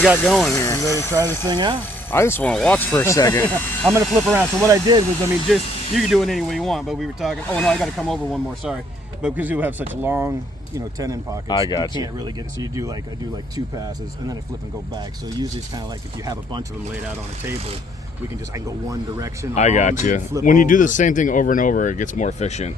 you got going here? You ready to try this thing out? I just want to watch for a second. I'm going to flip around. So what I did was, I mean, just, you can do it any way you want, but we were talking, oh no, I got to come over one more, sorry. But because you have such long, you know, tenon pockets, I got you can't really get it. So you do like, I do like 2 passes and then I flip and go back. So usually it's kind of like if you have a bunch of them laid out on a table, I can go one direction. I got you. When you do the same thing over and over, it gets more efficient.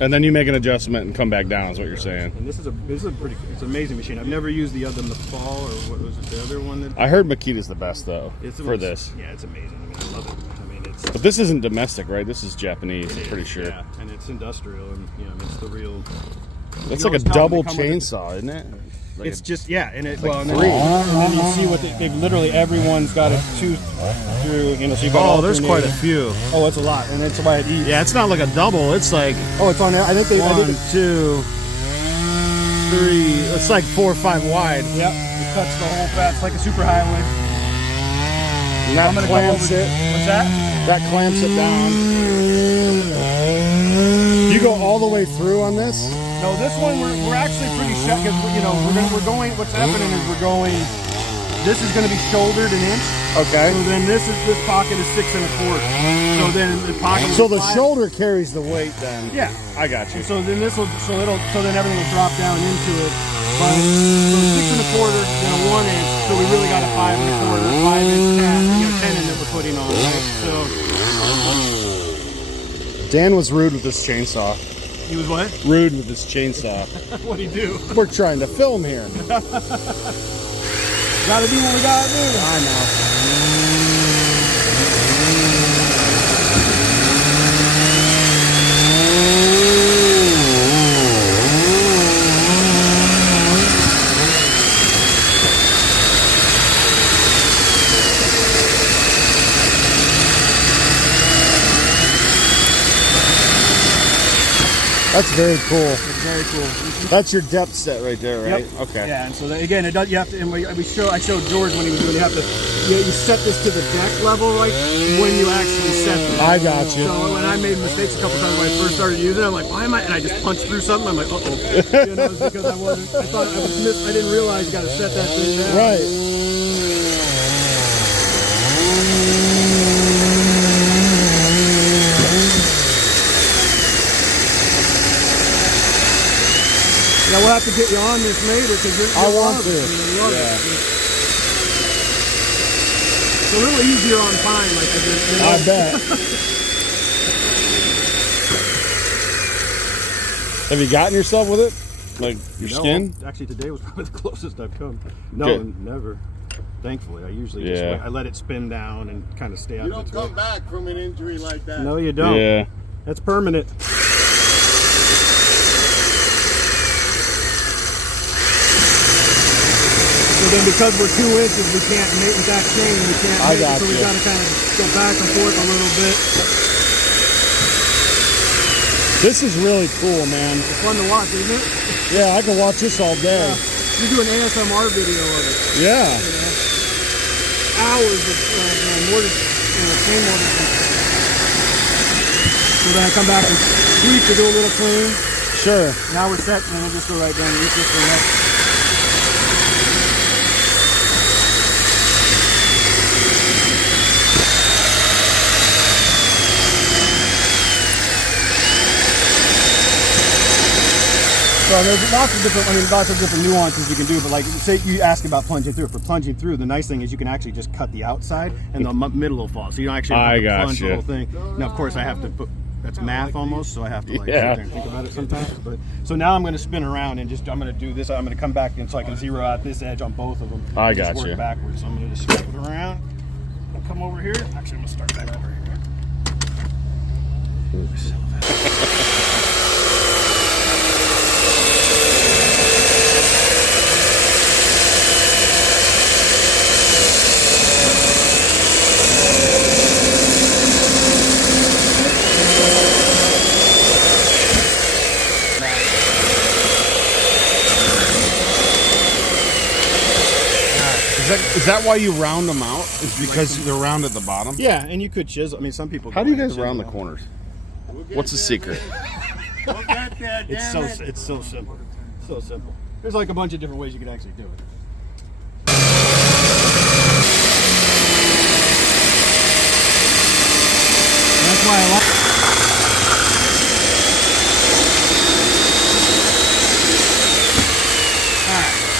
And then you make an adjustment and come back down is what you're saying. And this is a pretty, it's an amazing machine. I've never used the other than the Fall, or what was it, the other one that I heard Makita's the best though for this. Yeah, it's amazing. I mean, I love it. I mean, it's. But this isn't domestic, right? This is Japanese. I'm pretty sure. Yeah, and it's industrial, and you know, it's the real. It's like a double chainsaw, isn't it? Like it's just and it like and then you see what they literally everyone's got a tooth through, you know. So you got there's quite a few. Oh, it's a lot, and that's why it eats. Yeah, it's not like a double. It's like it's on there. I think they 1, 2, 3. It's like 4 or 5 wide. Yep, it cuts the whole fat. It's like a super highway. And that clamps it. What's that? That clamps it down. You go all the way through on this? No, this one we're actually pretty shut because you know we're going. What's happening is we're going. This is going to be shouldered an inch. Okay. So then this pocket is 6 1/4. So then the pocket. So the shoulder carries the weight then. Yeah, I got you. So then this will. So then everything will drop down into it. But so 6 1/4, then a 1 inch. So we really got a 5 1/4, 5 inch cast, tenon that we're putting on. Right? So. Dan was rude with this chainsaw. He was what? Rude with this chainsaw. What'd he do? We're trying to film here. Gotta do what we gotta do. I know. That's very cool. It's very cool. That's your depth set right there, right? Yep. Okay. Yeah, and so again, it does. You have to. And I showed George when he was doing. You have to. You set this to the deck level, right? When you actually set it. I got you. So when I made mistakes a couple times when I first started using it, I'm like, why am I? And I just punched through something. I'm like, you know, it's because I wasn't. I thought I was I didn't realize you got to set that thing down. Right. Yeah, we'll have to get you on this later because I want to. Yeah. It's a little easier on pine, like I just. You know? I bet. Have you gotten yourself with it? Like your skin? Actually, today was probably the closest I've come. No, Good. Never. Thankfully, I usually just I let it spin down and kind of stay out of the You don't come back from an injury like that. No, you don't. Yeah. That's permanent. So then because we're 2 inches, we can't mate with that chain. We can't mate it, so we got to kind of go back and forth a little bit. This is really cool, man. It's fun to watch, isn't it? Yeah, I can watch this all day. You do an ASMR video of it. Yeah. You know? Hours of mortar, chain mortar. So then I come back and tweak to do a little clean. Sure. Now we're set, and we'll just go right down and eat this for the next. So there's lots of different nuances you can do, but like say you ask about plunging through. For plunging through, the nice thing is you can actually just cut the outside and the middle will fall. So you don't actually have to plunge the whole thing. Now, of course, I have to put, that's math almost, so I have to like sit there and think about it sometimes. But so now I'm going to spin around and I'm going to do this. I'm going to come back and so I can zero out this edge on both of them. I got you. Work backwards. So I'm going to just spin it around. I'll come over here. Actually, I'm going to start back over here. Oops. Is that why you round them out? Is because they're round at the bottom? Yeah, and you could chisel. I mean, some people. How do you guys round the corners? What's the secret? It's so simple. So simple. There's like a bunch of different ways you could actually do it.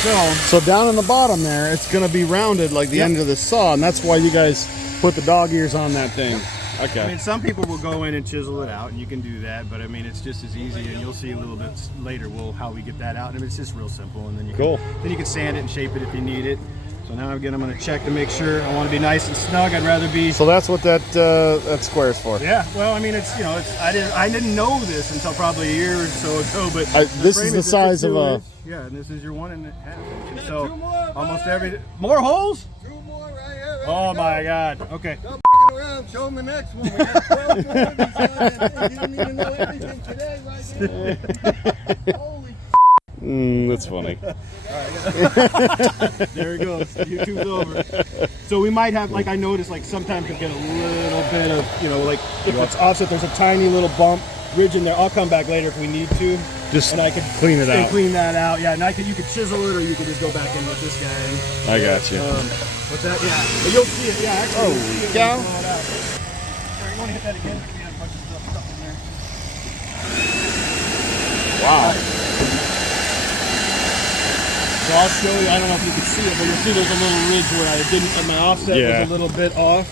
film. So down in the bottom there, it's going to be rounded like the end of the saw, and that's why you guys put the dog ears on that thing. Okay. I mean, some people will go in and chisel it out, and you can do that, but I mean, it's just as easy, and you'll see a little bit later how we get that out, and it's just real simple, and then you can sand it and shape it if you need it. So now again, I'm going to check to make sure. I want to be nice and snug. I'd rather be. So that's what that square is for. Yeah. Well, I mean, it's I didn't know this until probably a year or so ago, but this is the size of a. Yeah, and this is your 1.5 inch. So almost more holes. 2 more right here. Oh my God. Okay. Stop around. Show them the next one. We got 12 more of these on it. You didn't even know everything today, right? Holy. That's funny. There it goes. YouTube's over. So we might have, like I noticed, like sometimes you'll get a little bit of, like if it's offset, there's a tiny little bump ridge in there. I'll come back later if we need to. And I could clean it out. Clean that out. Yeah, and you could chisel it, or you could just go back in with this guy. I got you. What's that? Yeah, but you'll see it. Yeah, actually. Oh, yeah. Sure, you want to hit that again? We have a bunch of stuff in there. Wow. So I'll show you. I don't know if you can see it, but you'll see there's a little ridge where my offset was a little bit off.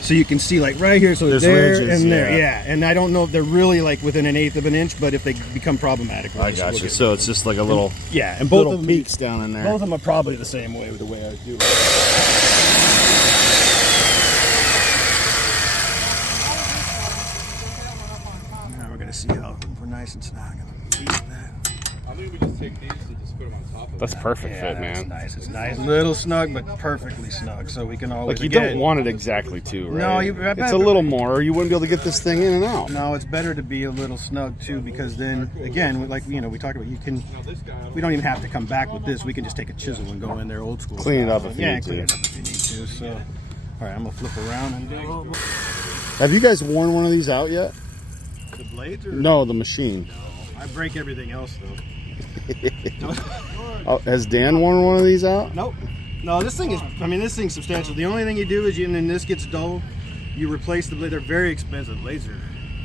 So you can see like right here, so there's there ridges, and there, and I don't know if they're really like within 1/8 of an inch, but if they become problematic, I got you. So it's just like a little, and both little of them peaks down in there. Both of them are probably the same way with the way I do it. Now we're gonna see how we're nice and snug. I think we just take these and just put them on top of That's perfect fit, man. Nice. It's nice, little snug, but perfectly snug. So we can always like you don't want it exactly too, right? No, it's a little more, or you wouldn't be able to get this thing in and out. No, it's better to be a little snug too, because then again, like we talked about, we don't even have to come back with this. We can just take a chisel and go in there old school. Clean it up if you need to. Clean it up if you need to. So, all right, I'm gonna flip around and go. Have you guys worn one of these out yet? The blades? Or? No, the machine. No, I break everything else though. Oh, has Dan worn one of these out? Nope. No, this thing's substantial. The only thing you do is and this gets dull, you replace the blade. They're very expensive. Blades are,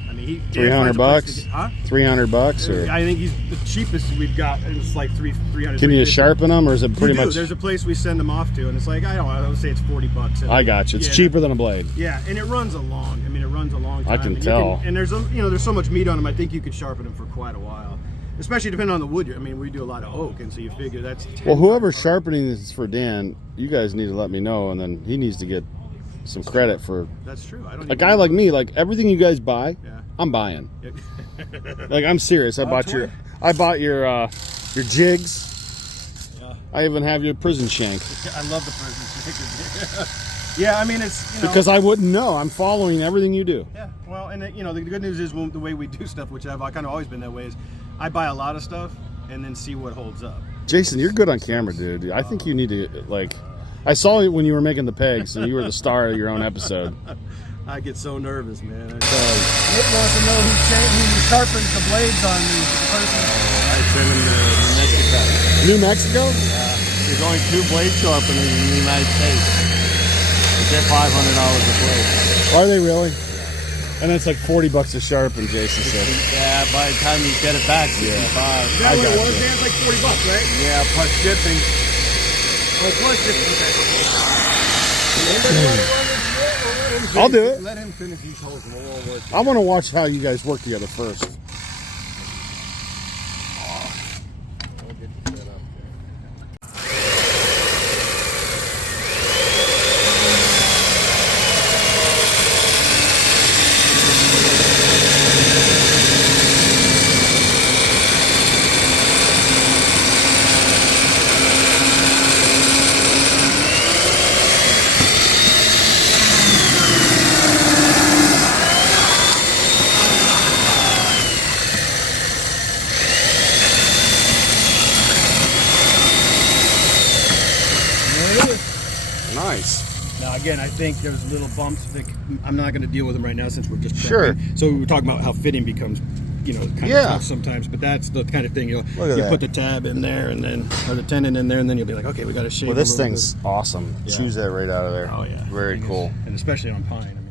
I mean, $300. Huh? $300, or I think he's the cheapest we've got. It's like $300. Can you sharpen them, or is it pretty much? There's a place we send them off to, and it's like I would say it's $40. I got you. It's cheaper than a blade. Yeah, and it runs a long. I mean, it runs a long time. I can tell. And there's there's so much meat on them. I think you could sharpen them for quite a while. Especially depending on the wood. I mean, we do a lot of oak, and so you figure that's. Well, whoever's sharpening this for Dan, you guys need to let me know, and then he needs to get some credit for. That's true. I don't. A guy like me, like everything you guys buy, I'm buying. Like I'm serious. I bought your jigs. Yeah. I even have your prison shank. I love the prison shank. Yeah, I mean it's because I wouldn't know. I'm following everything you do. Yeah, well, and the good news is the way we do stuff, which I've kind of always been that way, is I buy a lot of stuff and then see what holds up. Jason, you're good on camera, dude. I think you need to I saw it when you were making the pegs, and you were the star of your own episode. I get so nervous, man. Nick wants to know who sharpens the blades on the person. I sent him to New Mexico. New Mexico? Yeah. There's only 2 blade sharpeners in the United States. They're $500 a blade. Are they really? And it's like $40 a sharpen, Jason said. Yeah, by the time you get it back, 65. Is that what it was? Dan's like $40, right? Yeah, plus shipping. Oh, plus shipping. I'll do it. Let him finish these holes and we'll all work. I want to watch how you guys work together first. We'll get you set up. Nice. Now, again, I think there's little bumps that I'm not going to deal with them right now since we're just prepping. Sure. So we were talking about how fitting becomes, kind of tough sometimes, but that's the kind of thing you put the tab in there and then or the tenon in there, and then you'll be like, okay, we got to shave. Well, this thing's awesome. Yeah. Choose that right out of there. Oh yeah. Very cool. And especially on pine.